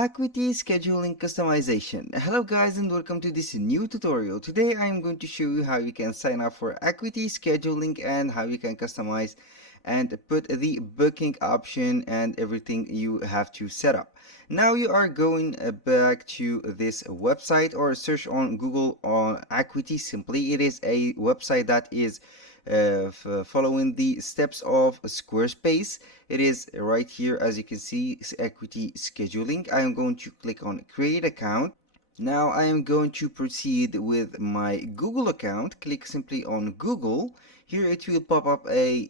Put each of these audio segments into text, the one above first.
Acuity Scheduling Customization. Hello guys and welcome to this new tutorial. Today I am going to show you how you can sign up for Acuity Scheduling and how you can customize and put the booking option and everything you have to set up. Now you are going back to this website or search on Google on Acuity. Simply, it is a website that is following the steps of Squarespace. It is right here, as you can see, Acuity Scheduling. I am going to click on Create Account. Now I am going to proceed with my Google account. Click simply on Google. Here it will pop up a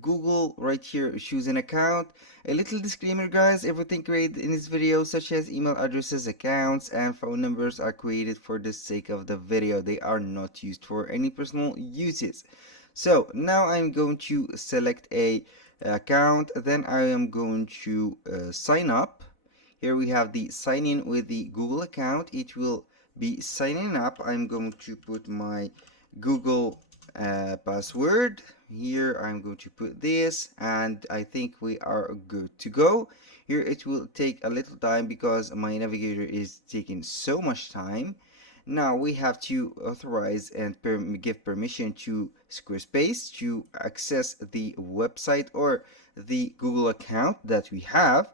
Google right here, choose an account. A little disclaimer guys, everything created in this video such as email addresses, accounts and phone numbers are created for the sake of the video. They are not used for any personal uses. So now I'm going to select a account, then I am going to sign up. Here we have the sign in with the Google account. It will be signing up. I'm going to put my Google password. Here I'm going to put this and I think we are good to go. Here it will take a little time because my navigator is taking so much time. Now we have to authorize and give permission to Squarespace to access the website or the Google account that we have.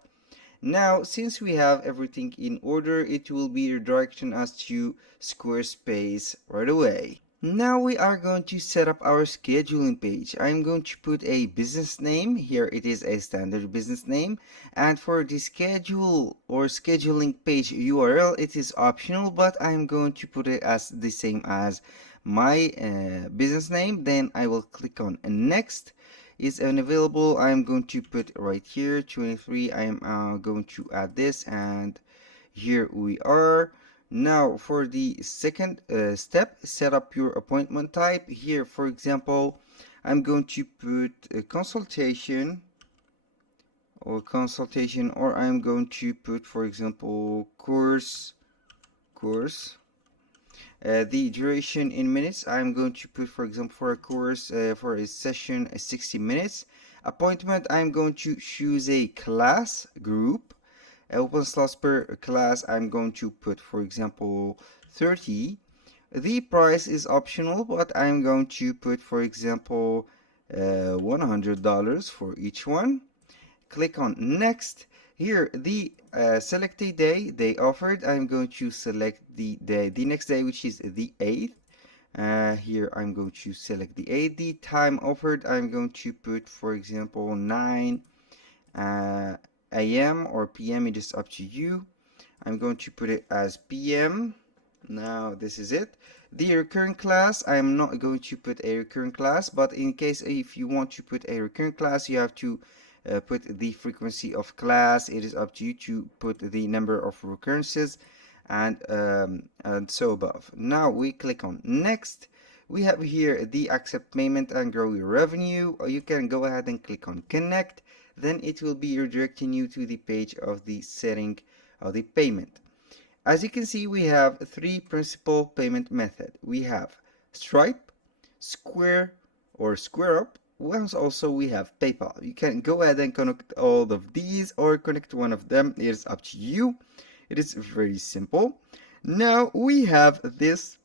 Now, since we have everything in order, it will be redirecting us to Squarespace right away. Now we are going to set up our scheduling page. I'm going to put a business name. Here it is a standard business name. And for the schedule or scheduling page URL, it is optional, but I'm going to put it as the same as my business name. Then I will click on next. Is unavailable. I'm going to put right here 23. I am going to add this and here we are. Now for the second step, set up your appointment type. Here for example, I'm going to put a consultation or I'm going to put for example course. The duration in minutes, I'm going to put for example for a course for a session 60 minutes. Appointment, I'm going to choose a class group. Open slots per class, I'm going to put for example 30. The price is optional, but I'm going to put for example $100 for each one. Click on next. Here the select a day they offered. I'm going to select the day, the next day, which is the 8th. Here I'm going to select the 8th. The time offered, I'm going to put for example 9 a.m. or p.m. It is up to you. I'm going to put it as p.m. Now this is it. The recurring class, I'm not going to put a recurring class, but in case if you want to put a recurring class, you have to put the frequency of class. It is up to you to put the number of recurrences and so above. Now we click on next. We have here the accept payment and grow your revenue. Or you can go ahead and click on connect. Then it will be redirecting you to the page of the setting of the payment. As you can see, we have three principal payment method. We have Stripe, Square or SquareUp. Once also we have PayPal. You can go ahead and connect all of these or connect one of them. It is up to you. It is very simple. Now we have this.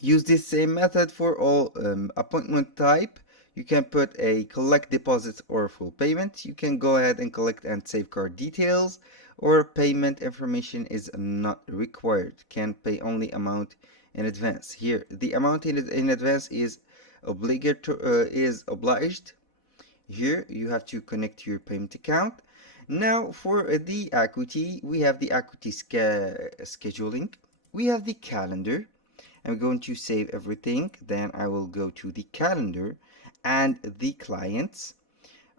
Use this same method for all appointment type. You can put a collect deposit or full payment. You can go ahead and collect and safeguard details, or payment information is not required. Can pay only amount in advance. Here the amount in advance is obliged. Here you have to connect your payment account. Now for the Acuity, we have the Acuity scheduling. We have the calendar. I'm going to save everything. Then I will go to the calendar and the clients.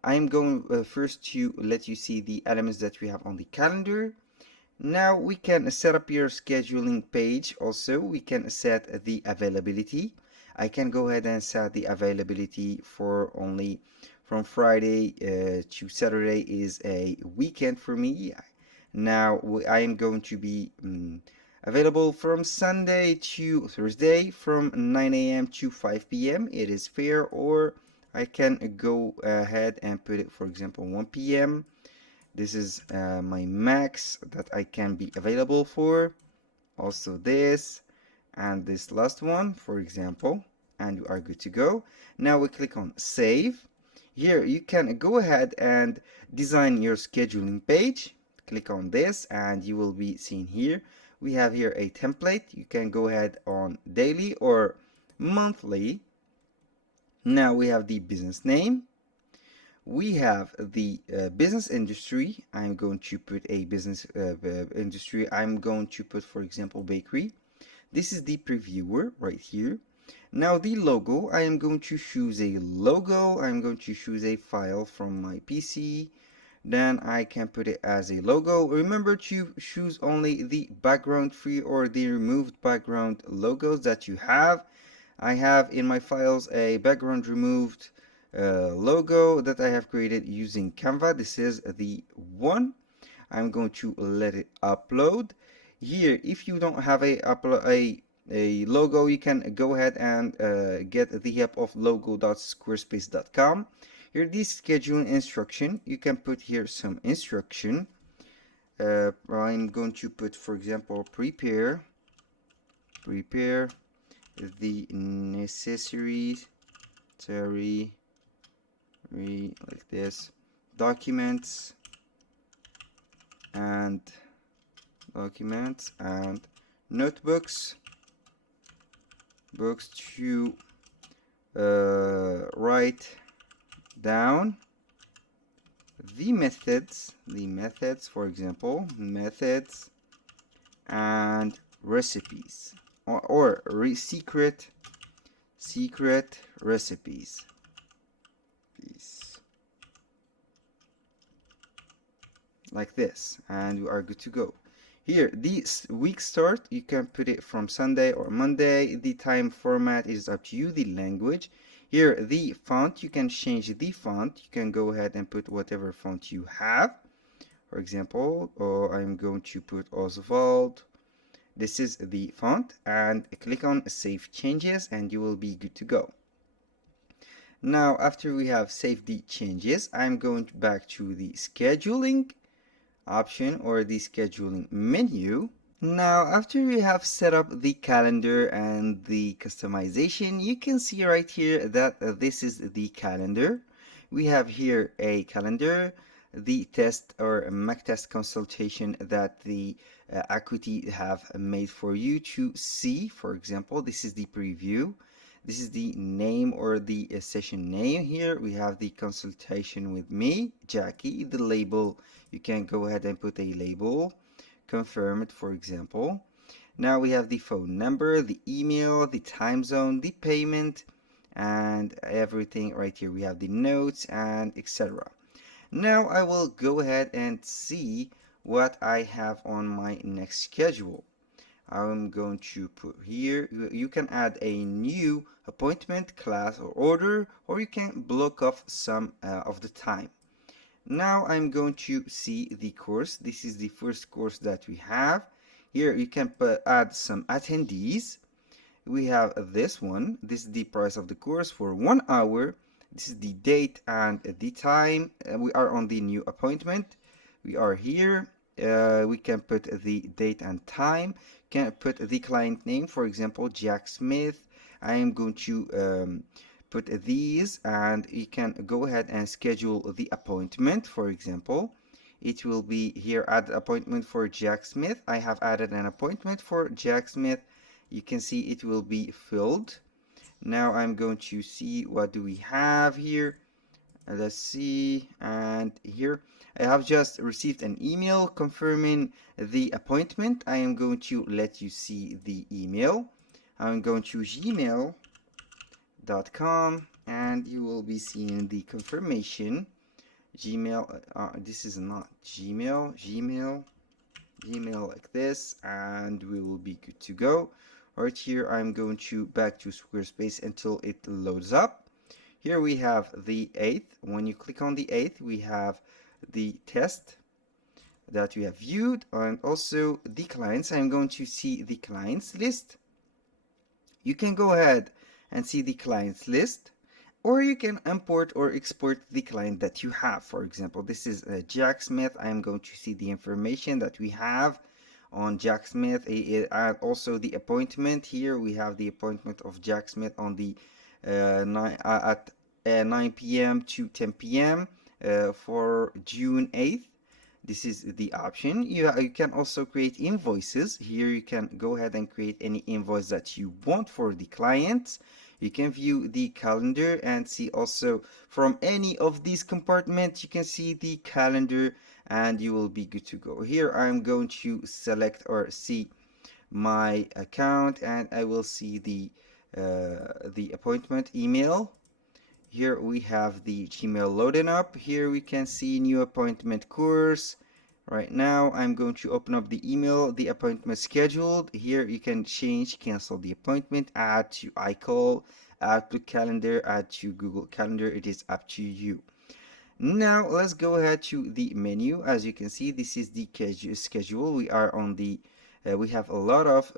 I'm going first to let you see the elements that we have on the calendar. Now we can set up your scheduling page. Also we can set the availability. I can go ahead and set the availability for only from Friday to Saturday is a weekend for me. Now I am going to be available from Sunday to Thursday from 9 a.m. to 5 p.m. It is fair, or I can go ahead and put it for example 1 p.m. This is my max that I can be available for. Also this and this last one, for example, and you are good to go. Now we click on save. Here you can go ahead and design your scheduling page. Click on this and you will be seeing here. We have here a template. You can go ahead on daily or monthly. Now we have the business name. We have the business industry. I'm going to put a business industry. I'm going to put, for example, bakery. This is the previewer right here. Now the logo, I am going to choose a logo. I'm going to choose a file from my PC. Then I can put it as a logo. Remember to choose only the background free or the removed background logos that you have. I have in my files a background removed logo that I have created using Canva. This is the one. I'm going to let it upload. Here, if you don't have a logo, you can go ahead and get the help of logo.squarespace.com. Here, this scheduling instruction, you can put here some instruction. I'm going to put, for example, prepare the necessary like this documents and notebooks to write down the methods, for example, methods and recipes or secret recipes. Like this, and you are good to go. Here, the week start, you can put it from Sunday or Monday. The time format is up to you, the language. Here, the font, you can change the font. You can go ahead and put whatever font you have. For example, I'm going to put Oswald. This is the font, and click on Save Changes, and you will be good to go. Now, after we have saved the changes, I'm going back to the scheduling option or the scheduling menu. Now, after we have set up the calendar and the customization, you can see right here that this is the calendar. We have here a calendar, the test or mock test consultation that the Acuity have made for you to see. For example, this is the preview. This is the name or the session name. Here we have the consultation with me, Jackie. The label, you can go ahead and put a label, confirm it, for example. Now we have the phone number, the email, the time zone, the payment, and everything right here. We have the notes and etc. Now I will go ahead and see what I have on my next schedule. I'm going to put here, you can add a new appointment, class, or order, or you can block off some of the time. Now I'm going to see the course. This is the first course that we have. Here you can add some attendees. We have this one. This is the price of the course for 1 hour. This is the date and the time. We are on the new appointment. We are here. We can put the date and time. Can put the client name, for example, Jack Smith. I am going to put these, and you can go ahead and schedule the appointment. For example, it will be here, add appointment for Jack Smith. I have added an appointment for Jack Smith. You can see it will be filled. Now I'm going to see what do we have here. Let's see, and here I have just received an email confirming the appointment. I am going to let you see the email. I'm going to gmail.com and you will be seeing the confirmation. Gmail, this is not Gmail like this, and we will be good to go. Right here, I'm going to back to Squarespace until it loads up. Here we have the 8th. When you click on the 8th, we have the test that we have viewed and also the clients. I'm going to see the clients list. You can go ahead and see the clients list, or you can import or export the client that you have. For example, this is Jack Smith. I'm going to see the information that we have on Jack Smith, and also the appointment. Here we have the appointment of Jack Smith on the at 9 p.m. to 10 p.m. For June 8th. This is the option. You can also create invoices. Here you can go ahead and create any invoice that you want for the clients. You can view the calendar and see also from any of these compartments, you can see the calendar and you will be good to go. Here I'm going to select or see my account and I will see the appointment email. Here we have the Gmail loading up. Here we can see new appointment course. Right now I'm going to open up the email, the appointment scheduled. Here you can change, cancel the appointment, add to iCall, add to calendar, add to Google Calendar. It is up to you. Now let's go ahead to the menu. As you can see, this is the schedule. We are on the we have a lot of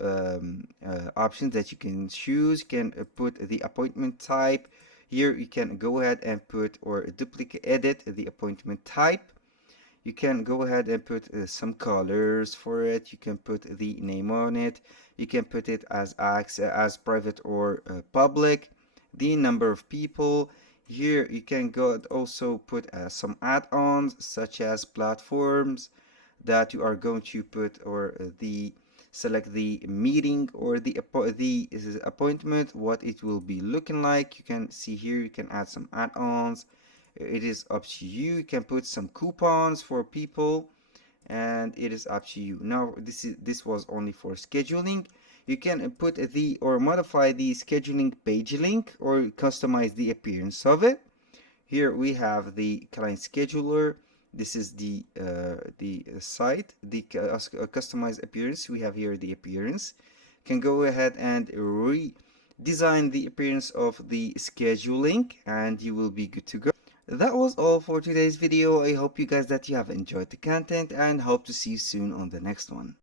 options that you can choose. You can put the appointment type. Here you can go ahead and put or duplicate edit the appointment type. You can go ahead and put some colors for it. You can put the name on it. You can put it as private or public. The number of people. Here you can go also put some add-ons such as platforms that you are going to put or the select the meeting or the appointment, what it will be looking like. You can see here you can add some add-ons. It is up to you. You can put some coupons for people and it is up to you. Now this was only for scheduling. You can put the or modify the scheduling page link or customize the appearance of it. Here we have the client scheduler. This is the site, the customized appearance. We have here the appearance. Can go ahead and redesign the appearance of the scheduling and you will be good to go. That was all for today's video. I hope you guys that you have enjoyed the content and hope to see you soon on the next one.